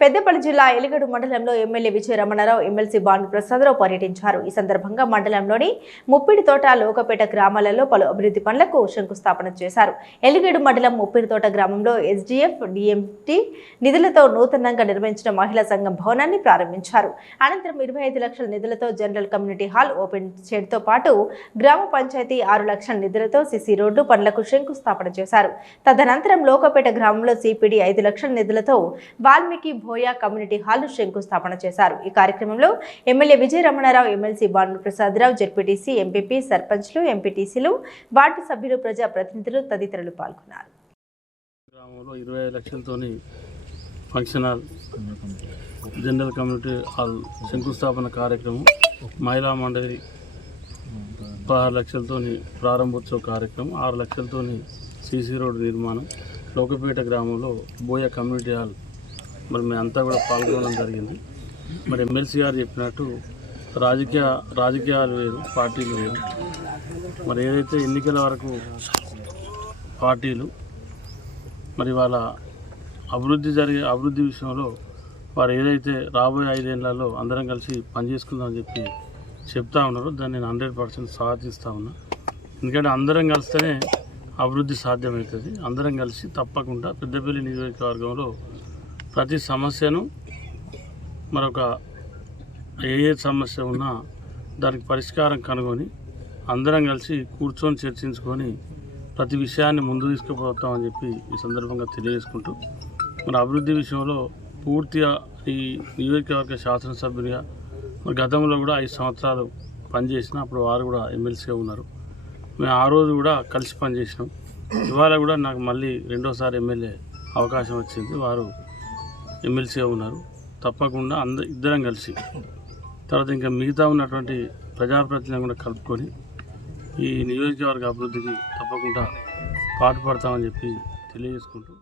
పెద్దపల్లి జిల్లా ఎలిగడు మండలంలో MLA Vijaya Ramanarao MLC Bhanu Prasadarao పర్యటించారు. ఈ సందర్భంగా మండలంలోని ముప్పిడితోట లోకపేట గ్రామాలలో పలు అభివృద్ధి పనులకు శంకుస్థాపన చేశారు. ఎలిగడు మండలం ముప్పిడితోట గ్రామంలో ఎస్డీఎఫ్ డిఎంటి నిధులతో నూతనంగా నిర్మించిన మహిళా సంఘం భవనాన్ని ప్రారంభించారు. అనంతరం ఇరవై ఐదు లక్షల నిధులతో జనరల్ కమ్యూనిటీ హాల్ ఓపెన్ చేయడంతో పాటు గ్రామ పంచాయతీ ఆరు లక్షల నిధులతో సిసి రోడ్డు పనులకు శంకుస్థాపన చేశారు. తదనంతరం లోకపేట గ్రామంలో సిపిడి ఐదు లక్షల నిధులతో వాల్మీకి హోయా కమ్యూనిటీ హాల్ శంకుస్థాపన చేశారు. ఈ కార్యక్రమంలో MLA Vijaya Ramanarao MLC Bhanu Prasadarao ZPTC MPP సర్పంచ్లు ఎంపీటీసీలు వార్డు సభ్యులు ప్రజా ప్రతినిధులు తదితరులు పాల్గొన్నారు. గ్రామంలో ఇరవై ఐదు లక్షలతోని function hall general community hall శంకుస్థాపన కార్యక్రమం మహిళా మండలి పదహారు లక్షలతోని ప్రారంభోత్సవ కార్యక్రమం ఆరు లక్షలతోని సీసీ రోడ్డు నిర్మాణం లోకపేట గ్రామంలో బోయ కమ్యూనిటీ హాల్ మరి మేమంతా కూడా పాల్గొనడం జరిగింది. మరి ఎమ్మెల్సీ గారు చెప్పినట్టు రాజకీయ రాజకీయాలు వేరు పార్టీలు వేరు. మరి ఏదైతే ఎన్నికల వరకు పార్టీలు మరి వాళ్ళ అభివృద్ధి జరిగే అభివృద్ధి విషయంలో వారు ఏదైతే రాబోయే ఐదేళ్ళలో అందరం కలిసి పనిచేసుకుందామని చెప్పి చెప్తా ఉన్నారు దాన్ని నేను హండ్రెడ్ పర్సెంట్ సాధిస్తూ ఉన్నా. ఎందుకంటే అందరం కలిస్తేనే అభివృద్ధి సాధ్యమవుతుంది. అందరం కలిసి తప్పకుండా పెద్దపల్లి నియోజకవర్గంలో ప్రతి సమస్యను మరొక ఏ ఏ సమస్య ఉన్నా దానికి పరిష్కారం కనుగొని అందరం కలిసి కూర్చొని చర్చించుకొని ప్రతి విషయాన్ని ముందు తీసుకుపోతామని చెప్పి ఈ సందర్భంగా తెలియజేసుకుంటూ మన అభివృద్ధి విషయంలో పూర్తిగా ఈ నియోజకవర్గ శాసనసభ్యునిగా మరి గతంలో కూడా ఐదు సంవత్సరాలు పనిచేసిన అప్పుడు వారు కూడా ఎమ్మెల్సీగా ఉన్నారు. మేము ఆ రోజు కూడా కలిసి పనిచేసినాం. ఇవాళ కూడా నాకు మళ్ళీ రెండోసారి ఎమ్మెల్యే అవకాశం వచ్చింది. వారు ఎమ్మెల్సీగా ఉన్నారు. తప్పకుండా అంద ఇద్దరం కలిసి. తర్వాత ఇంకా మిగతా ఉన్నటువంటి ప్రజాప్రతినిధులను కూడా కలుపుకొని ఈ నియోజకవర్గ అభివృద్ధికి తప్పకుండా పాటుపడతామని చెప్పి తెలియజేసుకుంటూ